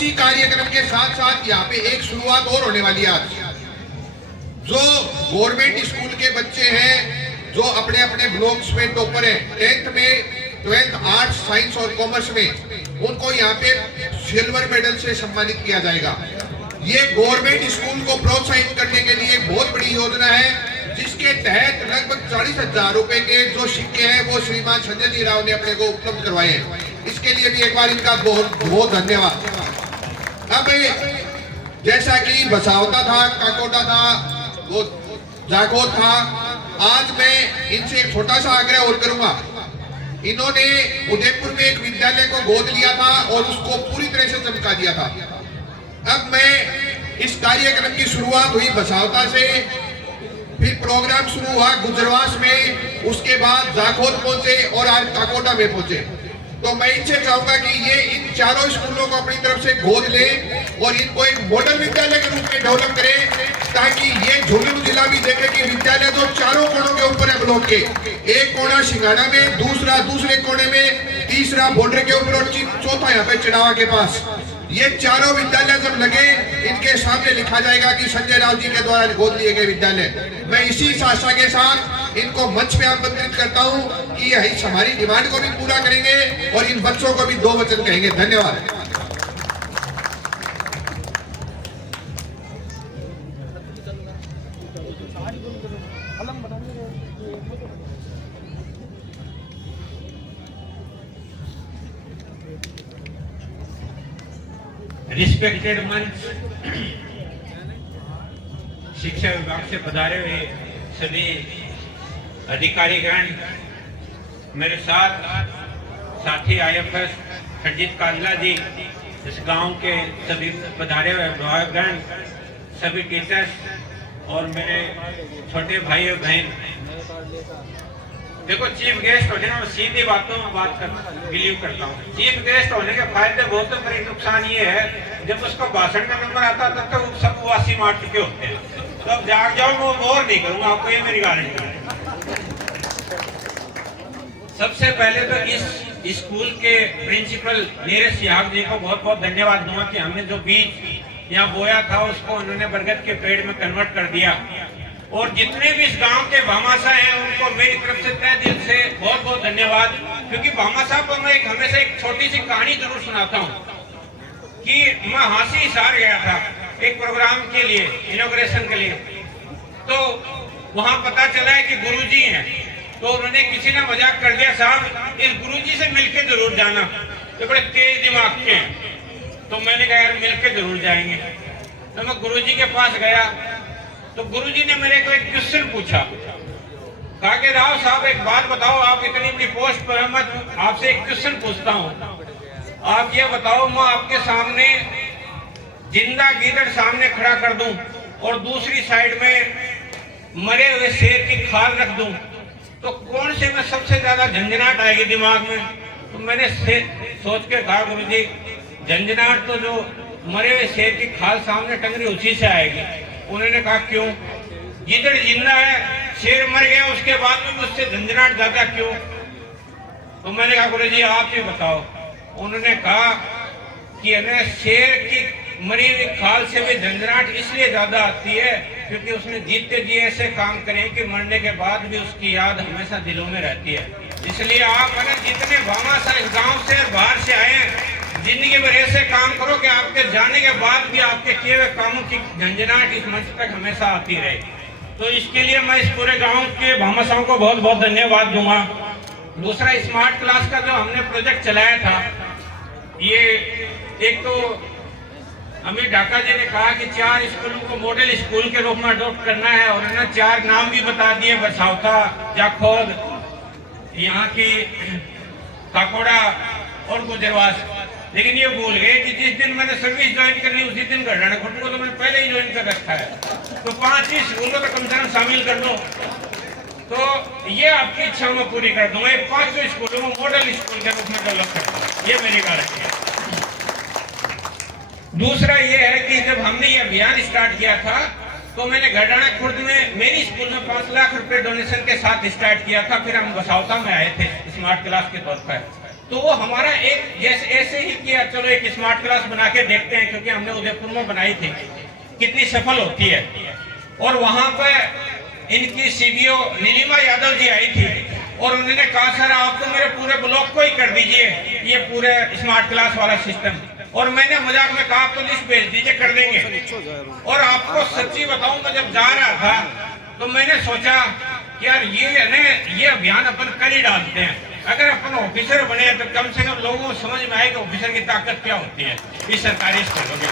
इसी कार्यक्रम के साथ साथ यहाँ पे एक शुरुआत और होने वाली है आज। जो गवर्नमेंट स्कूल के बच्चे हैं जो अपने अपने ब्लॉक्स में टॉपर हैं, 10th में 12th आर्ट्स साइंस और कॉमर्स में, उनको यहाँ पे सिल्वर मेडल से सम्मानित किया जाएगा। ये गवर्नमेंट स्कूल को प्रोत्साहित करने के लिए एक बहुत बड़ी योजना है, जिसके तहत लगभग 40,000 रुपए के जो सिक्के हैं वो श्रीमान संजय जी राव ने अपने को उपलब्ध करवाए हैं। इसके लिए भी एक बार इनका बहुत बहुत धन्यवाद। अब जैसा कि बसावता था, काकोटा था, वो जागोर था, आज मैं इनसे एक छोटा सा आग्रह और करूंगा। इन्होंने उदयपुर में एक विद्यालय को गोद लिया था और उसको पूरी तरह से चमका दिया था। अब मैं इस कार्यक्रम की शुरुआत हुई बसावता से, फिर प्रोग्राम शुरू हुआ गुजरवास में, उसके बाद जाखोद पहुंचे और आज काकोटा में पहुंचे। तो मैं इनसे चाहूंगा कि ये इन चारों स्कूलों को अपनी तरफ से गोद ले और इनको एक मॉडल विद्यालय के रूप में डेवलप करे, ताकि ये झुंझुनू जिला भी देखे कि विद्यालय तो चारों कोणों के ऊपर है ब्लॉक के, एक कोना सिंगाड़ा में, दूसरा दूसरे कोने में, तीसरा बॉर्डर के ऊपर और चौथा यहाँ पे चिड़ावा के पास। ये चारों विद्यालय जब लगे, इनके सामने लिखा जाएगा कि संजय राव जी के द्वारा गोद लिए गए विद्यालय। मैं इसी आशा के साथ इनको मंच पे आमंत्रित करता हूं कि ये हमारी डिमांड को भी पूरा करेंगे और इन बच्चों को भी 2 वचन कहेंगे। धन्यवाद। रिस्पेक्टेड मंच, शिक्षा विभाग से पधारे हुए सभी अधिकारीगण, मेरे साथ साथी IFS संजीत काजला जी, इस गांव के सभी पधारे हुए विभागगण, सभी टीचर्स और मेरे छोटे भाई और बहन। देखो, चीफ गेस्ट होने में सीधी बातों में बात बिलीव करता हूँ। चीफ गेस्ट होने के फायदे बहुत हैं, पर नुकसान ये है जब उसका भाषण का नंबर आता है तब तो सब वासी मार चुके होते हैं। तो अब जाग जाओ, मैं बोर नहीं करूंगा आपको, ये मेरी गारंटी है। सबसे पहले तो इस स्कूल के प्रिंसिपल नीरज सिहाग जी को बहुत बहुत धन्यवाद दूंगा कि हमने जो बीज यहाँ बोया था उसको उन्होंने बरगद के पेड़ में कन्वर्ट कर दिया। और जितने भी इस गांव के भामाशाह हैं उनको मेरी तरफ से तहे दिल से बहुत बहुत धन्यवाद, क्योंकि भामाशाह को मैं हमेशा एक छोटी सी कहानी जरूर सुनाता हूँ कि मैं हांसी हिसार गया था एक प्रोग्राम के लिए, इनॉग्रेशन के लिए। तो वहां पता चला है कि गुरुजी हैं, तो उन्होंने किसी ने मजाक कर दिया, साहब इस गुरुजी से मिलके जरूर जाना, तो बड़े तेज दिमाग के हैं। तो मैंने कहा यार मिलके जरूर जाएंगे। तो मैं गुरुजी के पास गया, तो गुरुजी ने मेरे को एक क्वेश्चन पूछा, कहा कि राव साहब एक बात बताओ, आप इतनी बड़ी पोस्ट पर, मैं आपसे एक क्वेश्चन पूछता हूँ, आप ये बताओ, मैं आपके सामने जिंदा गीदड़ सामने खड़ा कर दूं और दूसरी साइड में मरे हुए शेर की खाल रख दूं, तो कौन से में सबसे ज्यादा झंझनाहट आएगी दिमाग में? तो मैंने सोच के कहा गुरुजी, झंझनाहट तो जो मरे हुए शेर की खाल सामने टंग रही उसी से आएगी। उन्होंने कहा क्यों? गीदड़ जिंदा है, शेर मर गया, उसके बाद में मुझसे झंझनाहट ज्यादा क्यों? तो मैंने कहा गुरुजी आप ही बताओ। उन्होंने कहा कि शेर की मरी हुई खाल से भी झंझनाहट इसलिए ज्यादा आती है क्योंकि उसने जीते जी ऐसे काम करे कि मरने के बाद भी उसकी याद हमेशा दिलों में रहती है। इसलिए आप जितने भामाशाह इस गांव से बाहर से आए हैं, जिंदगी भर ऐसे काम करो कि आपके जाने के बाद भी आपके किए हुए कामों की झंझनाहट इस मंच तक हमेशा आती रहे। तो इसके लिए मैं इस पूरे गांव के भामाशाहों को बहुत बहुत धन्यवाद दूंगा। दूसरा, स्मार्ट क्लास का जो हमने प्रोजेक्ट चलाया था, ये एक तो अमित ढाका जी ने कहा कि 4 स्कूलों को मॉडल स्कूल के रूप में अडॉप्ट करना है, और उन्होंने 4 नाम भी बता दिए, बरसावता, जाखोद, यहाँ की काकोड़ा और गुजरवास। लेकिन ये भूल गए कि जिस दिन मैंने सर्विस ज्वाइन करनी उसी दिन गढ़ाना खुट को तो मैंने पहले ही ज्वाइन कर रखा है। तो 5 ही स्कूलों को कम से कम शामिल कर दो, तो ये आपकी इच्छा मैं पूरी कर दूंगा। 5 स्कूलों को मॉडल स्कूल के रूप में डेवलप कर दूंगा, ये मेरी गारंटी है। दूसरा ये है कि जब हमने ये अभियान स्टार्ट किया था तो मैंने घटाना खुर्द में मेरी स्कूल में 5 लाख रुपए डोनेशन के साथ स्टार्ट किया था। फिर हम बसावता में आए थे स्मार्ट क्लास के तौर पर। तो वो हमारा एक जैसे ऐसे ही किया, चलो एक स्मार्ट क्लास बना के देखते हैं, क्योंकि हमने उदयपुर में बनाई थी, कितनी सफल होती है। और वहां पर इनकी सीबीओ नीलिमा यादव जी आई थी और उन्होंने कहा सर आप तो मेरे पूरे ब्लॉक को ही कर दीजिए ये पूरे स्मार्ट क्लास वाला सिस्टम। और मैंने मजाक में कहा आप तो लिस्ट भेज दीजिए, कर देंगे। और आपको सच्ची बताऊं, मैं जब जा रहा था तो मैंने सोचा कि यार ये अभियान अपन कर ही डालते हैं। अगर अपन ऑफिसर बने तो कम से कम लोगों को समझ में आएगा ऑफिसर की ताकत क्या होती है इस सरकारी स्कूलों में।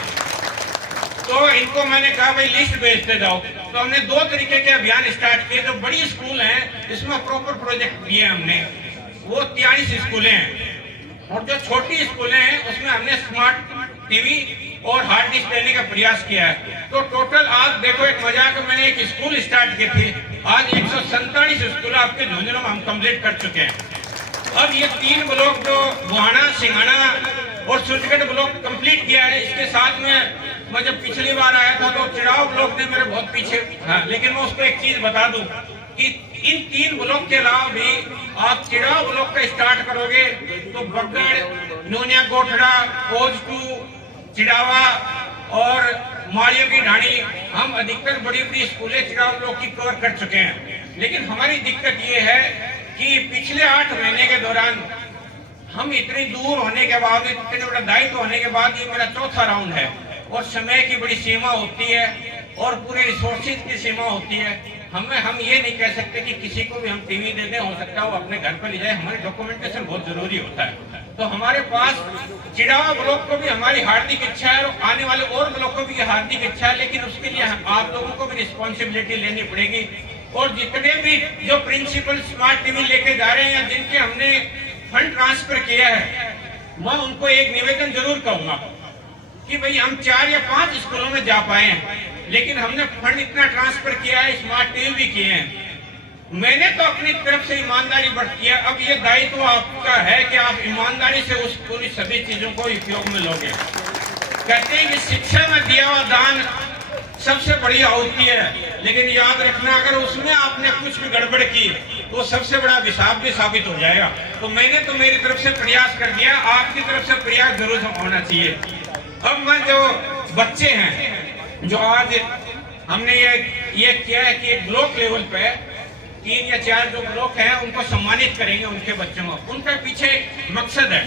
तो इनको मैंने कहा भाई लिस्ट भेजते जाओ। तो हमने 2 तरीके के अभियान स्टार्ट किए। जो बड़ी स्कूल हैं इसमें प्रॉपर प्रोजेक्ट दिए हमने, वो 43 स्कूलें हैं। और जो छोटी स्कूलें हैं उसमें हमने स्मार्ट टीवी और हार्ड डिस्क देने का प्रयास किया है। तो टोटल आज देखो, एक मजाक, मैंने एक स्कूल स्टार्ट की थी, आज 147 स्कूल आपके झुंझुनू में हम कंप्लीट कर चुके हैं। अब ये 3 ब्लॉक जो बुहाना, सिंघाना और सूरजगढ़ ब्लॉक कंप्लीट किया है। इसके साथ में मैं जब पिछली बार आया था तो चिड़ाव ब्लॉक ने मेरे बहुत पीछे था, लेकिन मैं उसको एक चीज बता दूं कि इन 3 ब्लॉक के अलावा भी आप चिड़ाव ब्लॉक का स्टार्ट करोगे तो बगड़, नोनिया गोठड़ा, ओजटू, चिड़ावा और मारियो की ढाणी, हम अधिकतर बड़ी बड़ी स्कूलें चिड़ाव ब्लॉक की कवर कर चुके हैं। लेकिन हमारी दिक्कत ये है कि पिछले 8 महीने के दौरान हम इतनी दूर होने के बाद, इतने बड़ा दायित्व होने के बाद, ये मेरा 4था राउंड है और समय की बड़ी सीमा होती है और पूरे रिसोर्सेज की सीमा होती है। हम ये नहीं कह सकते कि किसी को भी हम टीवी दे दें, हो सकता है वो अपने घर पर ले जाए। हमारी डॉक्यूमेंटेशन बहुत जरूरी होता है। तो हमारे पास चिड़ावा ब्लॉक को भी हमारी हार्दिक इच्छा है और आने वाले और ब्लॉक को भी हार्दिक इच्छा है, लेकिन उसके लिए आप लोगों को भी रिस्पॉन्सिबिलिटी लेनी पड़ेगी। और जितने भी जो प्रिंसिपल स्मार्ट टीवी लेके जा रहे हैं या जिनके हमने फंड ट्रांसफर किया है, मैं उनको एक निवेदन जरूर कहूंगा कि भाई हम 4 या 5 स्कूलों में जा पाए हैं, लेकिन हमने फंड इतना ट्रांसफर किया है, स्मार्ट टीवी भी किए हैं। मैंने तो अपनी तरफ से ईमानदारी बरती है। अब ये दायित्व आपका है कि आप ईमानदारी से उस पूरी सभी चीजों को उपयोग में लोगे। कहते हैं कि शिक्षा में दिया हुआ दान सबसे बड़ी आहुति है, लेकिन याद रखना अगर उसमें आपने कुछ भी गड़बड़ की तो सबसे बड़ा अभिशाप भी साबित हो जाएगा। तो मैंने तो मेरी तरफ से प्रयास कर दिया, आपकी तरफ से प्रयास जरूर होना चाहिए। अब मैं जो बच्चे हैं, जो आज हमने ये किया है कि ब्लॉक लेवल पे 3 या 4 जो ब्लॉक हैं उनको सम्मानित करेंगे, उनके बच्चों को। उनका पीछे एक मकसद है।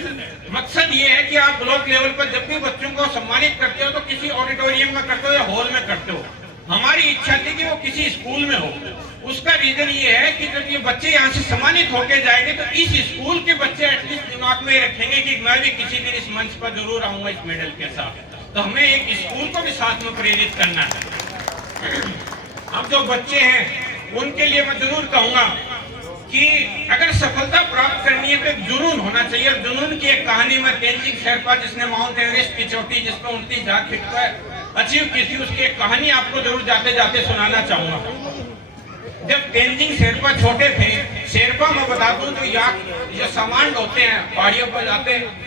मकसद ये है कि आप ब्लॉक लेवल पर जब भी बच्चों को सम्मानित करते हो तो किसी ऑडिटोरियम में करते हो या हॉल में करते हो। हमारी इच्छा थी कि वो किसी स्कूल में हो। उसका रीजन ये है कि जब ये बच्चे यहाँ से सम्मानित होके जाएंगे तो इस स्कूल के बच्चे एटलीस्ट दिमाग में रखेंगे कि मैं भी किसी दिन इस मंच पर जरूर आऊंगा इस मेडल के साथ। तो हमें एक स्कूल को भी साथ में प्रेरित करना है। अब जो बच्चे हैं उनके लिए मैं जरूर कहूंगा कि अगर सफलता प्राप्त करनी है तो एक जुनून होना चाहिए। और जुनून की एक कहानी में तेंजिंग शेरपा जिसने माउंट एवरेस्ट की चोटी जिसको 29,000 फीट पर अचीव की थी, उसकी एक कहानी आपको जरूर जाते जाते सुनाना चाहूंगा। जब तेंजिंग शेरपा छोटे थे, शेरपा मैं बता दूं तो जो सामान होते हैं पहाड़ियों पर जाते हैं